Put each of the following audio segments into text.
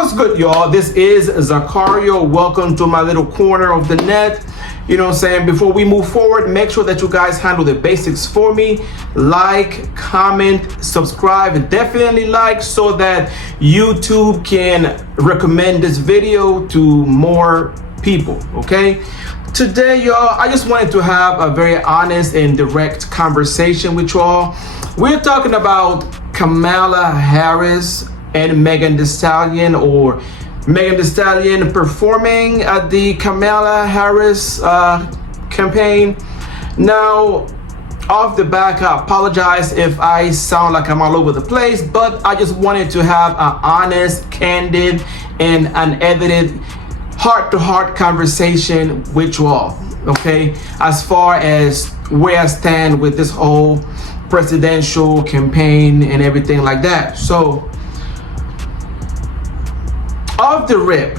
what's good, y'all? This is Zacario. Welcome to my little corner of the net. You know what I'm saying? Before we move forward, make sure that you guys handle the basics for me. Like, comment, subscribe, definitely like so that YouTube can recommend this video to more people, okay? Today, y'all, I just wanted to have a very honest and direct conversation with y'all. We're talking about Kamala Harris and Megan Thee Stallion, or Megan Thee Stallion performing at the Kamala Harris campaign. Now, off the back, I apologize if I sound like I'm all over the place, but I just wanted to have an honest, candid, and unedited heart-to-heart conversation with you all, okay? As far as where I stand with this whole presidential campaign and everything like that. So, off the rip,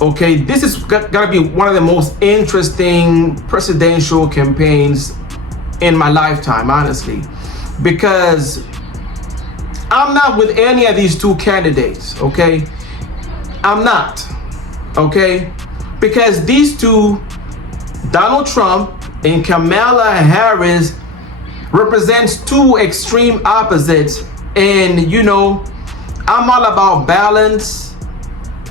okay, this is gonna be one of the most interesting presidential campaigns in my lifetime, honestly, because I'm not with any of these two candidates, okay? I'm not, okay? Because these two, Donald Trump and Kamala Harris, represents two extreme opposites, and you know, I'm all about balance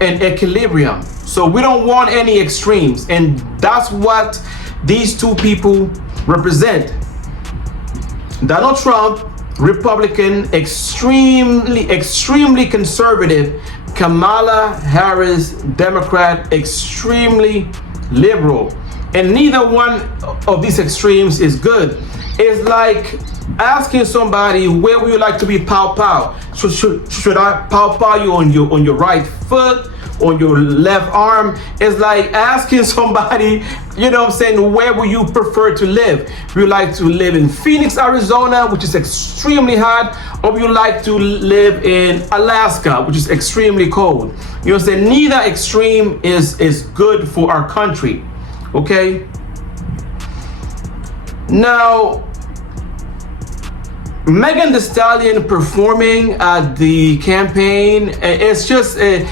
and equilibrium. So we don't want any extremes, and that's what these two people represent. Donald Trump, Republican, extremely conservative. Kamala Harris, Democrat, extremely liberal. And neither one of these extremes is good. It's like asking somebody, where would you like to be pow pow? Should I pow pow you on your right foot, on your left arm? It's like asking somebody, you know what I'm saying, where would you prefer to live? Would you like to live in Phoenix, Arizona, which is extremely hot, or would you like to live in Alaska, which is extremely cold? You know what I'm saying? Neither extreme is good for our country, okay? Now, Megan Thee Stallion performing at the campaign, it's just it's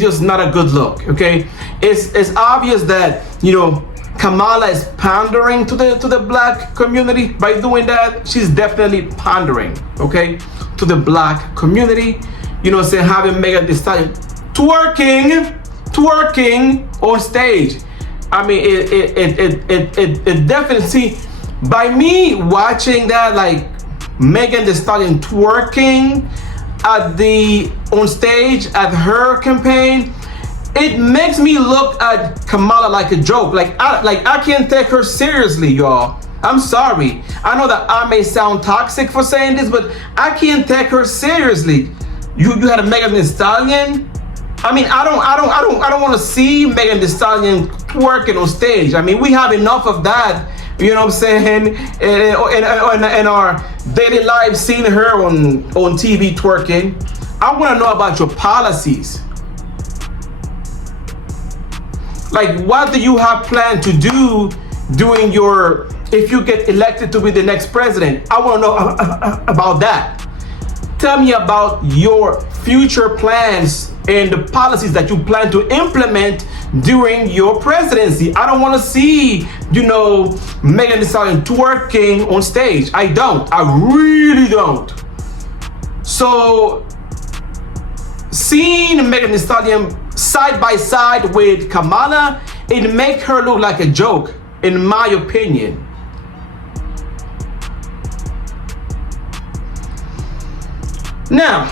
just not a good look, okay? It's obvious that, you know, Kamala is pandering to the black community by doing that. She's definitely pandering, okay, to the black community. You know what I'm saying? Having Megan Thee Stallion twerking on stage. I mean, it definitely, see, by me watching that, like Megan Thee Stallion twerking on stage at her campaign, it makes me look at Kamala like a joke. Like I can't take her seriously, y'all. I'm sorry. I know that I may sound toxic for saying this, but I can't take her seriously. You had a Megan Thee Stallion. I mean, I don't want to see Megan Thee Stallion twerking on stage. I mean, we have enough of that. You know what I'm saying? In our daily life, seeing her on TV twerking. I want to know about your policies. Like, what do you have planned to do during if you get elected to be the next president? I want to know about that. Tell me about your future plans and the policies that you plan to implement during your presidency. I don't want to see, you know, Megan Thee Stallion twerking on stage. I really don't. So, seeing Megan Thee Stallion side by side with Kamala, it make her look like a joke, in my opinion. Now,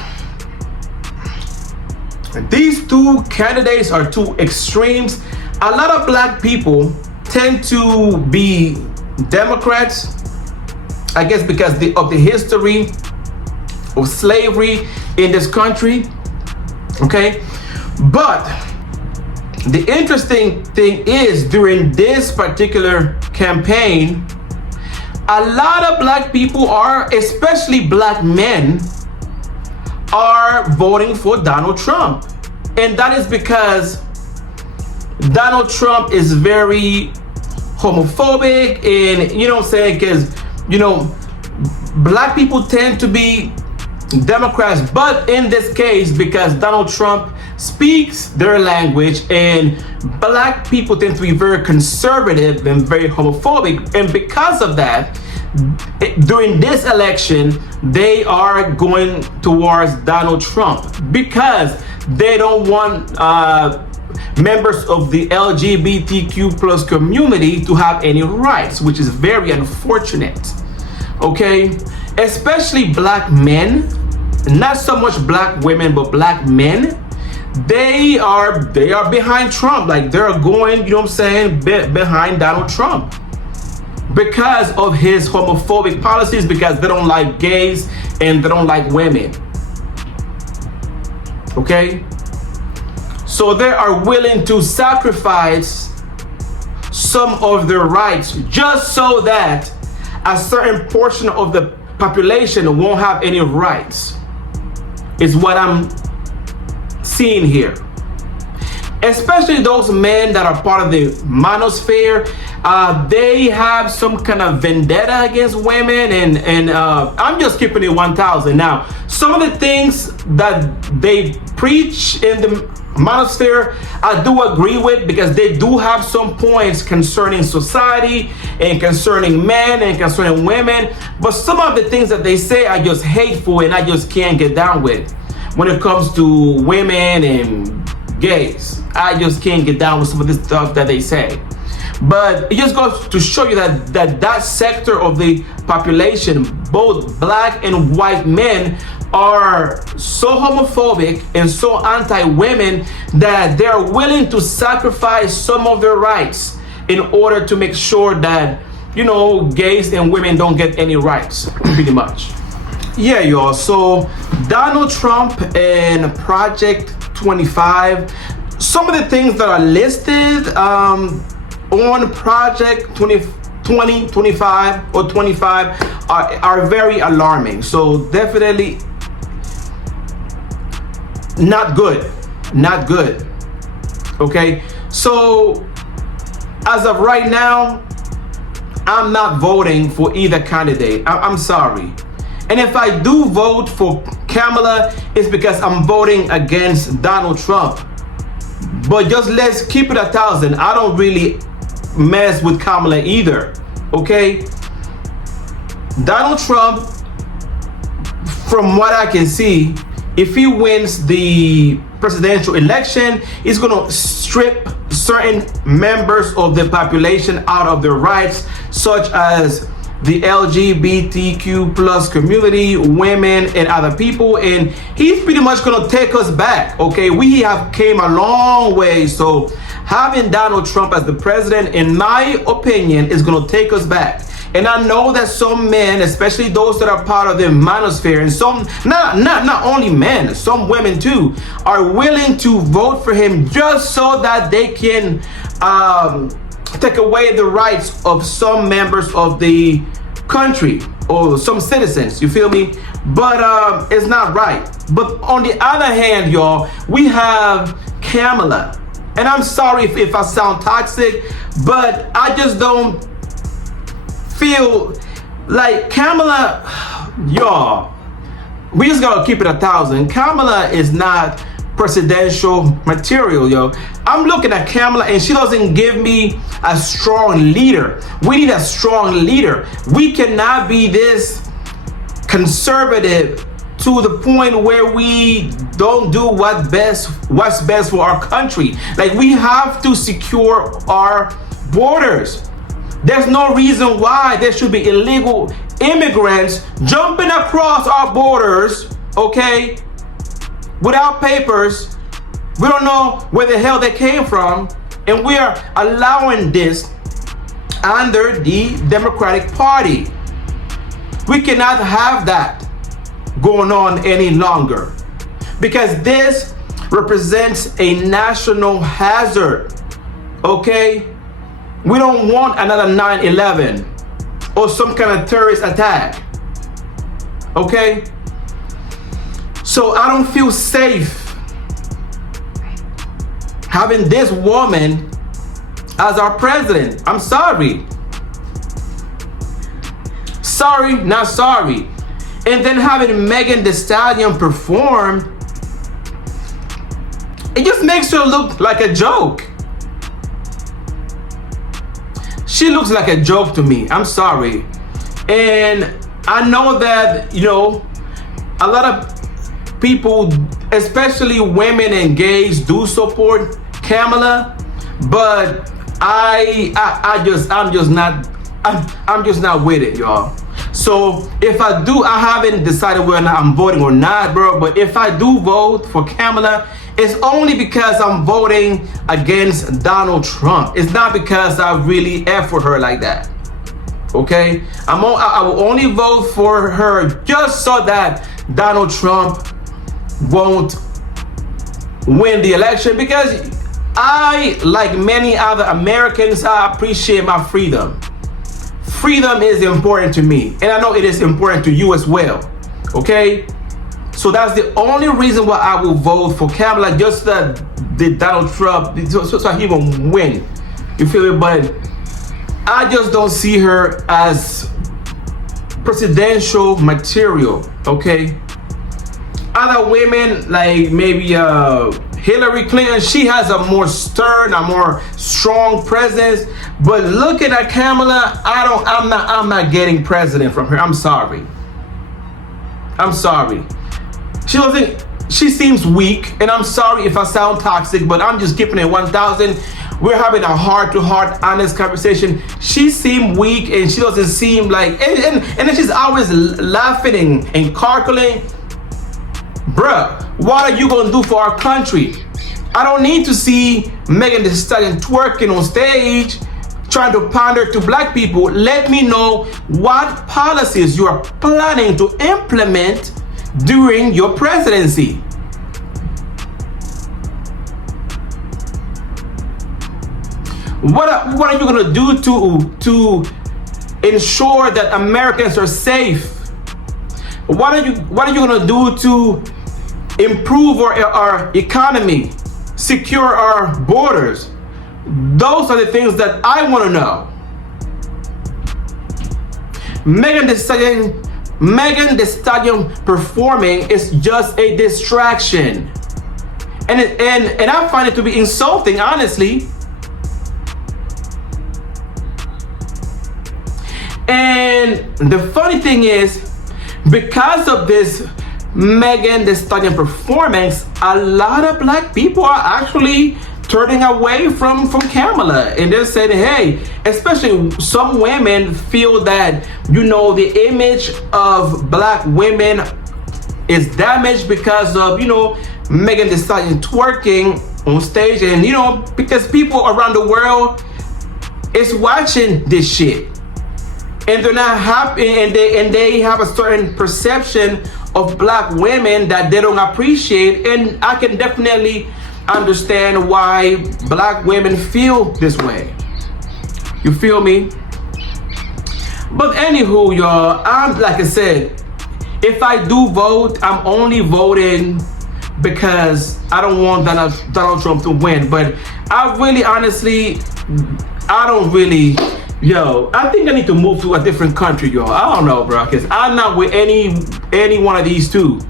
these two candidates are two extremes. A lot of black people tend to be Democrats, I guess because of the history of slavery in this country, okay? But the interesting thing is, during this particular campaign, a lot of black people especially black men, are voting for Donald Trump. And that is because Donald Trump is very homophobic, and you know what I'm saying, because, you know, black people tend to be Democrats, but in this case, because Donald Trump speaks their language and black people tend to be very conservative and very homophobic, and because of that, during this election, they are going towards Donald Trump because they don't want members of the LGBTQ plus community to have any rights, which is very unfortunate. Okay, especially black men, not so much black women, but black men. They are behind Trump. Like, they're going, you know what I'm saying, behind Donald Trump because of his homophobic policies, because they don't like gays and they don't like women. Okay, so they are willing to sacrifice some of their rights just so that a certain portion of the population won't have any rights, is what I'm seeing here. Especially those men that are part of the manosphere, they have some kind of vendetta against women, and I'm just keeping it 1,000. Now, some of the things that they preach in the manosphere, I do agree with, because they do have some points concerning society and concerning men and concerning women, but some of the things that they say are just hateful and I just can't get down with. When it comes to women and gays, I just can't get down with some of this stuff that they say. But it just goes to show you that sector of the population, both black and white men, are so homophobic and so anti-women that they're willing to sacrifice some of their rights in order to make sure that, you know, gays and women don't get any rights, pretty much. Yeah, y'all. So Donald Trump and Project 25, some of the things that are listed on Project 25 or 25 are very alarming. So definitely not good. Not good. Okay. So as of right now, I'm not voting for either candidate. I'm sorry. And if I do vote for Kamala, it's because I'm voting against Donald Trump. But just let's keep it 1,000. I don't really mess with Kamala either. Okay? Donald Trump, from what I can see, if he wins the presidential election, he's going to strip certain members of the population out of their rights, such as the LGBTQ plus community, women, and other people, and he's pretty much gonna take us back. Okay, we have came a long way, so having Donald Trump as the president, in my opinion, is gonna take us back. And I know that some men, especially those that are part of the manosphere, and some, not only men, some women too, are willing to vote for him just so that they can take away the rights of some members of the country or some citizens, you feel me? But it's not right. But on the other hand, y'all, we have Kamala. And I'm sorry if I sound toxic, but I just don't feel like Kamala, y'all, we just gotta keep it 1,000. Kamala is not presidential material, yo. I'm looking at Kamala and she doesn't give me a strong leader. We need a strong leader. We cannot be this conservative to the point where we don't do what's best for our country. Like, we have to secure our borders. There's no reason why there should be illegal immigrants jumping across our borders, okay, without papers. We don't know where the hell they came from, and we are allowing this under the Democratic Party. We cannot have that going on any longer, because this represents a national hazard, okay? We don't want another 9/11 or some kind of terrorist attack, okay? So I don't feel safe having this woman as our president. I'm sorry. Sorry, not sorry. And then having Megan Thee Stallion perform, it just makes her look like a joke. She looks like a joke to me. I'm sorry. And I know that, you know, a lot of people, especially women and gays, do support Kamala, but I'm just not with it, y'all. So if I do, I haven't decided whether I'm voting or not, bro. But if I do vote for Kamala, it's only because I'm voting against Donald Trump. It's not because I really F for her like that. Okay? I will only vote for her just so that Donald Trump won't win the election, because I, like many other Americans, I appreciate my freedom. Freedom is important to me, and I know it is important to you as well. Okay? So that's the only reason why I will vote for Kamala, just that the Donald Trump, so he won't win. You feel me? But I just don't see her as presidential material. Okay? Other women, like maybe Hillary Clinton, she has a more stern, a more strong presence. But looking at Kamala, I'm not getting president from her. I'm sorry. I'm sorry. She seems weak, and I'm sorry if I sound toxic, but I'm just keeping it 1,000. We're having a heart-to-heart, honest conversation. She seems weak, and she doesn't seem like, and then she's always laughing and cackling. Bruh, what are you gonna do for our country? I don't need to see Megan Thee Stallion twerking on stage, trying to pander to black people. Let me know what policies you are planning to implement during your presidency. What are you gonna do to ensure that Americans are safe? What are you gonna do to improve our economy, secure our borders? Those are the things that I want to know. Megan Thee Stallion performing is just a distraction, and I find it to be insulting, honestly. And the funny thing is, because of this Megan Thee Stallion performance, a lot of black people are actually turning away from Kamala, and they're saying, hey, especially some women feel that, you know, the image of black women is damaged because of, you know, Megan Thee Stallion twerking on stage, and, you know, because people around the world is watching this shit, and they're not happy, and they have a certain perception of black women that they don't appreciate. And I can definitely understand why black women feel this way. You feel me? But anywho, y'all, I'm, like I said, if I do vote, I'm only voting because I don't want Donald Trump to win. But I really, honestly, I don't really, I think I need to move to a different country, y'all. I don't know, bro, because I'm not with any one of these two.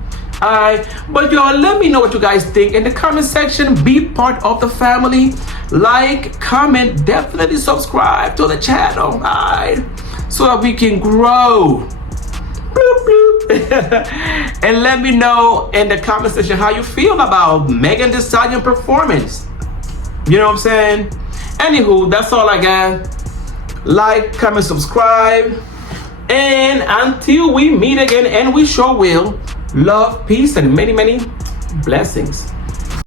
Alright, but y'all, let me know what you guys think in the comment section. Be part of the family. Like, comment, definitely subscribe to the channel, alright, so that we can grow. Bloop, bloop. And let me know in the comment section how you feel about Megan Thee Stallion performance. You know what I'm saying? Anywho, that's all I got. Like, comment, subscribe, and until we meet again, and we sure will, love, peace, and many, many blessings.